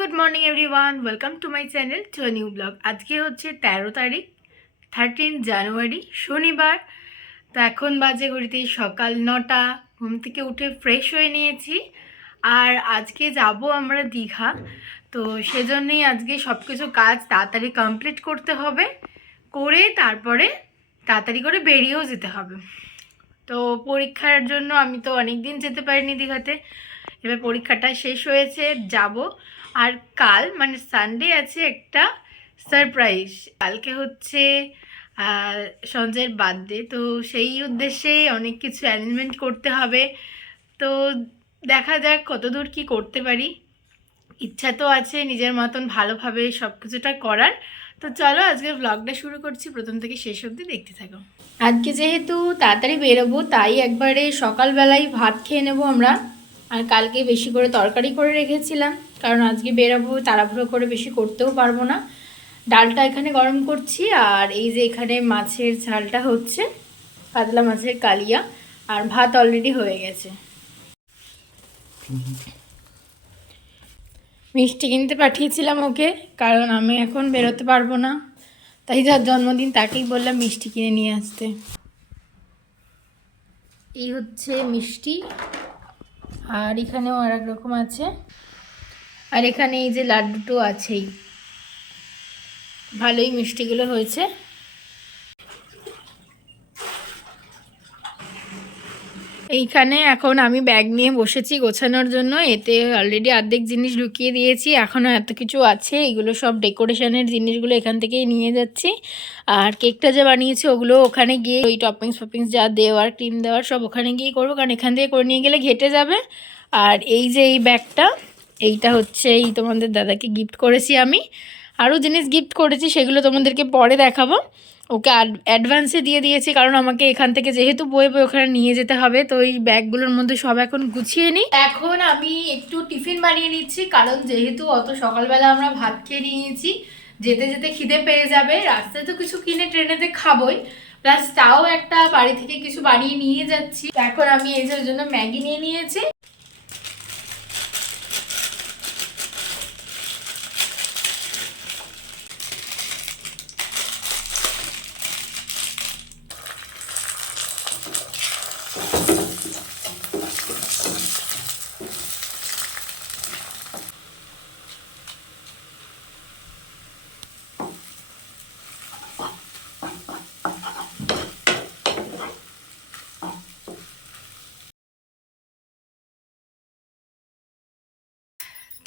Good morning everyone, welcome to my channel to new blog. আজকে হচ্ছে 13 তারিখ 13 জানুয়ারি শনিবার। তো এখন বাজে ঘড়িতে সকাল 9টা। ঘুম থেকে উঠে ফ্রেশ হয়ে নিয়েছি আর আজকে যাব আমরা দীঘা। তো সেজন্যই আজকে সব কিছু কাজ তাড়াতাড়ি কমপ্লিট করতে হবে, করে তারপরে তাড়াতাড়ি করে বেরিয়েও যেতে হবে। তো পরীক্ষার জন্য আমি তো অনেক দিন যেতে পারিনি দীঘাতে, এবার পরীক্ষাটা শেষ হয়েছে, যাব। আর কাল মানে সানডে আছে একটা সারপ্রাইজ। কালকে হচ্ছে সঞ্জয়ের বার্থডে, তো সেই উদ্দেশ্যেই অনেক কিছু অ্যারেঞ্জমেন্ট করতে হবে। তো দেখা যাক কতদূর কি করতে পারি। ইচ্ছা তো আছে নিজের মতন ভালোভাবে সব কিছুটা করার। তো চলো আজকের ব্লগটা শুরু করছি, প্রথম থেকে শেষ অবধি দেখতে থাকো। আজকে যেহেতু তাড়াতাড়ি বেরোবো তাই একবারে সকালবেলায় ভাত খেয়ে নেবো আমরা। আর কালকে বেশি করে তরকারি করে রেখেছিলাম, কারণ আজকে বেরোবো, তাড়াহুড়ো করে বেশি করতেও পারবো না। ডালটা এখানে গরম করছি, আর এই যে এখানে মাছের ঝালটা হচ্ছে, কাতলা মাছের কালিয়া। আর ভাত অলরেডি হয়ে গেছে। মিষ্টি কিনতে পাঠিয়েছিলাম ওকে, কারণ আমি এখন বেরোতে পারবো না, তাই যার জন্মদিন তাকেই বললাম মিষ্টি কিনে নিয়ে আসতে। এই হচ্ছে মিষ্টি, আর এখানেও আর এক রকম আছে, আর এখানে এই যে লাড্ডুটো আছেই। ভালোই মিষ্টিগুলো হয়েছে। এইখানে এখন আমি ব্যাগ নিয়ে বসেছি গোছানোর জন্য। এতে অলরেডি অর্ধেক জিনিস ঢুকিয়ে দিয়েছি, এখনও এত কিছু আছে। এগুলো সব ডেকোরেশনের জিনিসগুলো এখান থেকেই নিয়ে যাচ্ছি। আর কেকটা যে বানিয়েছি ওগুলো ওখানে গিয়ে ওই টপিংস যা দেওয়ার, ক্রিম দেওয়ার সব ওখানে গিয়ে করবো, কারণ এখান থেকে করে নিয়ে গেলে ঘেটে যাবে। আর এই যে এই ব্যাগটা, এইটা হচ্ছে এই তোমাদের দাদাকে গিফট করেছি আমি। আরও জিনিস গিফট করেছি, সেগুলো তোমাদেরকে পরে দেখাবো। ওকে অ্যাডভান্সে দিয়ে দিয়েছি, কারণ আমাকে এখান থেকে যেহেতু বয়ে বয়ে ওখানে নিয়ে যেতে হবে। তো এই ব্যাগগুলোর মধ্যে সব এখন গুছিয়ে নিই। এখন আমি একটু টিফিন বানিয়ে নিচ্ছি, কারণ যেহেতু অত সকালবেলা আমরা ভাত খেয়ে নিয়েছি, যেতে যেতে খিদে পেয়ে যাবে। রাস্তায় তো কিছু কিনে ট্রেনেতে খাবোই, প্লাস তাও একটা বাড়ি থেকে কিছু বানিয়ে নিয়ে যাচ্ছি। এখন আমি এই যে ওই জন্য ম্যাগি নিয়ে নিয়েছি।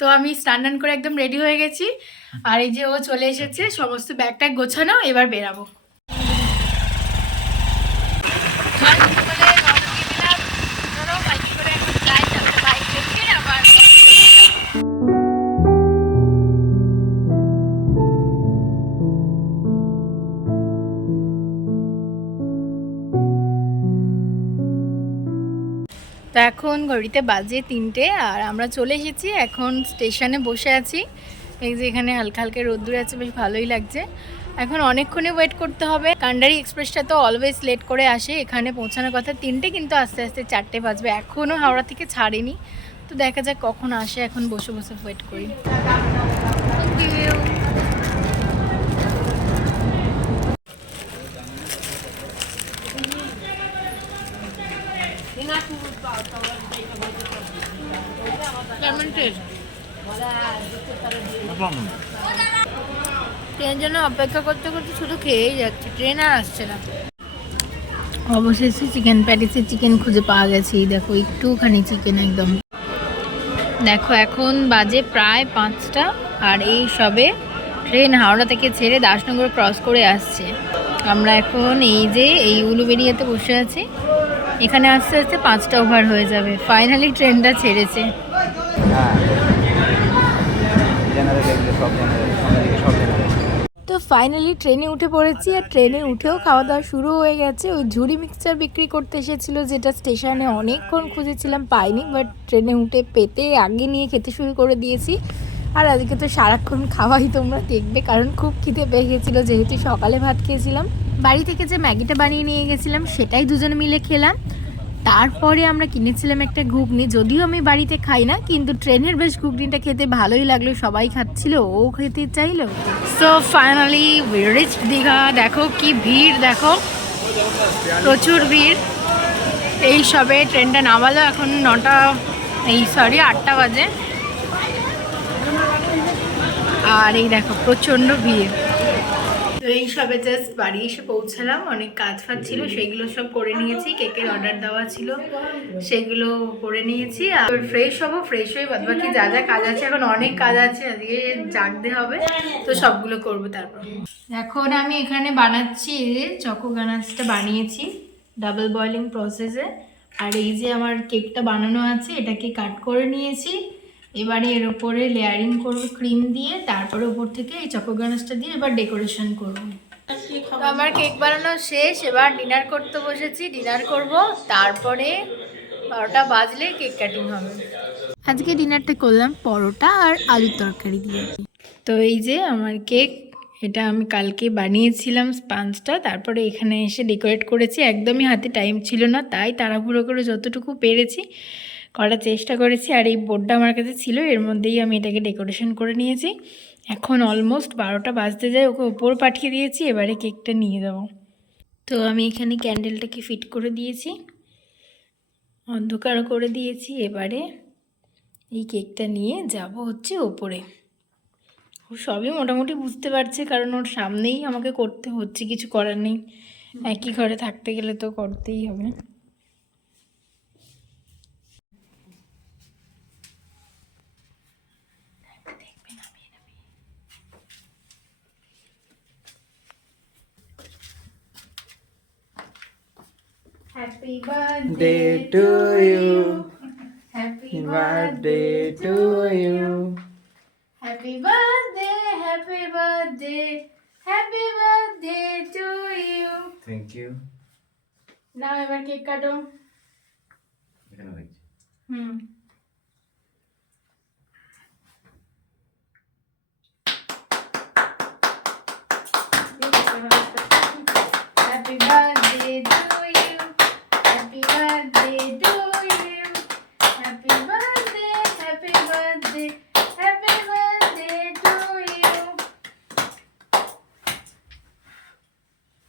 তো আমি স্নান করে একদম রেডি হয়ে গেছি, আর এই যে ও চলে এসেছে, সমস্ত ব্যাগ ট্যাগ গোছানো, এবার বেরাবো। তো এখন ঘড়িতে বাজে 3টে, আর আমরা চলে এসেছি। এখন স্টেশনে বসে আছি। এই যে এখানে হালকা হালকা রোদ্দুর আছে, বেশ ভালোই লাগছে। এখন অনেকক্ষণই ওয়েট করতে হবে। কান্ডারি এক্সপ্রেসটা তো অলওয়েজ লেট করে আসে। এখানে পৌঁছানোর কথা 3টে, কিন্তু আস্তে আস্তে 4টে বাজবে। এখনও হাওড়া থেকে ছাড়েনি, তো দেখা যাক কখন আসে। এখন বসে বসে ওয়েট করি। ট্রেনের জন্য অপেক্ষা করতে করতে শুধু খেয়েই যাচ্ছে, ট্রেন আর আসছে না। অবশেষে চিকেন প্যাটিসে চিকেন খুঁজে পাওয়া গেছে। দেখো একটুখানি চিকেন একদম। দেখো এখন বাজে প্রায় 5টা, আর এই সবে ট্রেন হাওড়া থেকে ছেড়ে দাসনগর ক্রস করে আসছে। আমরা এখন এই যে এই উলুবেড়িয়াতে বসে আছি। এখানে আস্তে আস্তে 5টা ওভার হয়ে যাবে। ফাইনালি ট্রেনটা ছেড়েছে। তো ফাইনালি ট্রেনে উঠে পড়েছি, আর ট্রেনে উঠেও খাওয়া দাওয়া শুরু হয়ে গেছে। ওই ঝুড়ি মিক্সচার বিক্রি করতে এসেছিলো, যেটা স্টেশনে অনেকক্ষণ খুঁজেছিলাম, পাইনি। বাট ট্রেনে উঠে পেতে আগে নিয়ে খেতে শুরু করে দিয়েছি। আর আজকে তো সারাক্ষণ খাওয়াই তোমরা দেখবে, কারণ খুব খিদে পেয়ে গেছিলো, যেহেতু সকালে ভাত খেয়েছিলাম। বাড়ি থেকে যে ম্যাগিটা বানিয়ে নিয়ে গেছিলাম সেটাই দুজনে মিলে খেলাম। তারপরে আমরা কিনেছিলাম একটা ঘুগনি, যদিও আমি বাড়িতে খাই না, কিন্তু ট্রেনের বেশ ঘুগনিটা খেতে ভালোই লাগলো, সবাই খাচ্ছিল, ও খেতে চাইলো। So finally we reached Digha. দেখো কি ভিড়, দেখো প্রচুর ভিড়। এই সবে ট্রেনটা নামালো, এখন 8টা বাজে। আর এই দেখো প্রচণ্ড ভিড়। তো এই সবে জাস্ট বাড়ি এসে পৌঁছালাম, অনেক কাজ ফাজ ছিল সেগুলো সব করে নিয়েছি, কেকের অর্ডার দেওয়া ছিল সেগুলো করে নিয়েছি। আর ফ্রেশ হবো, ফ্রেশ হয়ে বাদবাকি যা যা কাজ আছে, এখন অনেক কাজ আছে, আজকে জাগতে হবে, তো সবগুলো করবো। তারপর এখন আমি এখানে বানাচ্ছি চকো গানাশটা, বানিয়েছি ডাবল বয়েলিং প্রসেসে। আর এই যে আমার কেকটা বানানো আছে, এটাকে কাট করে নিয়েছি, এবারে এর উপরে লেয়ারিং করবো ক্রিম দিয়ে, তারপরে উপর থেকে এই চকো গানাশটা দিয়ে এবার ডেকোরেশন করবো। তো আমার কেক বানানো শেষ, এবার ডিনার করতে বসেছি, ডিনার করব, তারপরে 12টা বাজলে কেক কাটিং হবে। আজকে ডিনারটা করলাম পরোটা আর আলুর তরকারি দিয়ে। তো এই যে আমার কেক, এটা আমি কালকে বানিয়েছিলাম স্পঞ্জটা, তারপরে এখানে এসে ডেকোরেট করেছি। একদমই হাতে টাইম ছিল না, তাই তাড়াহুড়ো করে যতটুকু পেরেছি করার চেষ্টা করেছি। আর এই বোর্ডটা আমার কাছে ছিল, এর মধ্যেই আমি এটাকে ডেকোরেশন করে নিয়েছি। এখন অলমোস্ট 12টা বাজতে যায়, ওকে ওপর পাঠিয়ে দিয়েছি, এবারে কেকটা নিয়ে যাবো। তো আমি এখানে ক্যান্ডেলটাকে ফিট করে দিয়েছি, অন্ধকার করে দিয়েছি, এবারে এই কেকটা নিয়ে যাব হচ্ছে ওপরে। ও সবই মোটামুটি বুঝতে পারছে, কারণ ওর সামনেই আমাকে করতে হচ্ছে, কিছু করার নেই, একই ঘরে থাকতে গেলে তো করতেই হবে। Happy birthday to you. Happy birthday to you. Happy birthday, happy birthday, happy birthday to you. Thank you. Now এবার কেক কাটো। এখানে দেখছি। Happy birthday to you. Happy birthday to you. Happy birthday, happy birthday, happy birthday to you.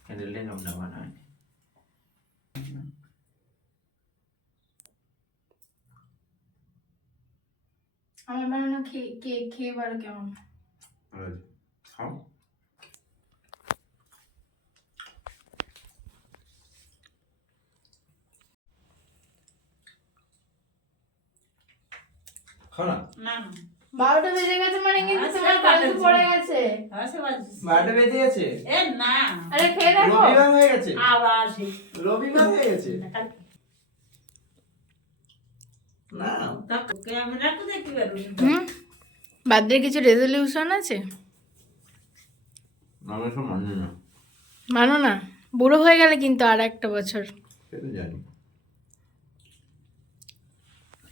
ক্যান্ডেলটা নাম নেওয়া নয়। আমার বানানো কেক খেয়ে বলো কেমন। খাও। খাও না। 12টা বেজে গেছে মানে কিন্তু তোমার কালকে পড়ে গেছে। 12টা বেজে গেছে। আরে খেয়ে দেখো। রবিবার হয়ে গেছে। রবিবার হয়ে গেছে। না। বার্থডে কিছু রেজলিউশন আছে? আমরা সব মানি না। মানো না? বুড়ো হয়ে গেলে কিন্তু আর একটা বছর। সেটা জানি।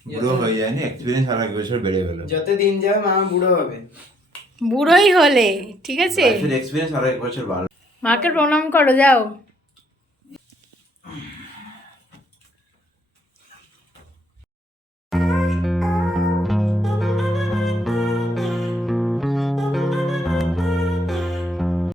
বুড়ো হয়ে যায়নি, এক্সপেরিয়েন্স আর এক বছর বেড়ে গেল। যত দিন যাবে মামা বুড়ো হবে। বুড়োই হলে ঠিক আছে, এক্সপেরিয়েন্স আর এক বছর বাড়বে। মাকে প্রণাম করো, যাও।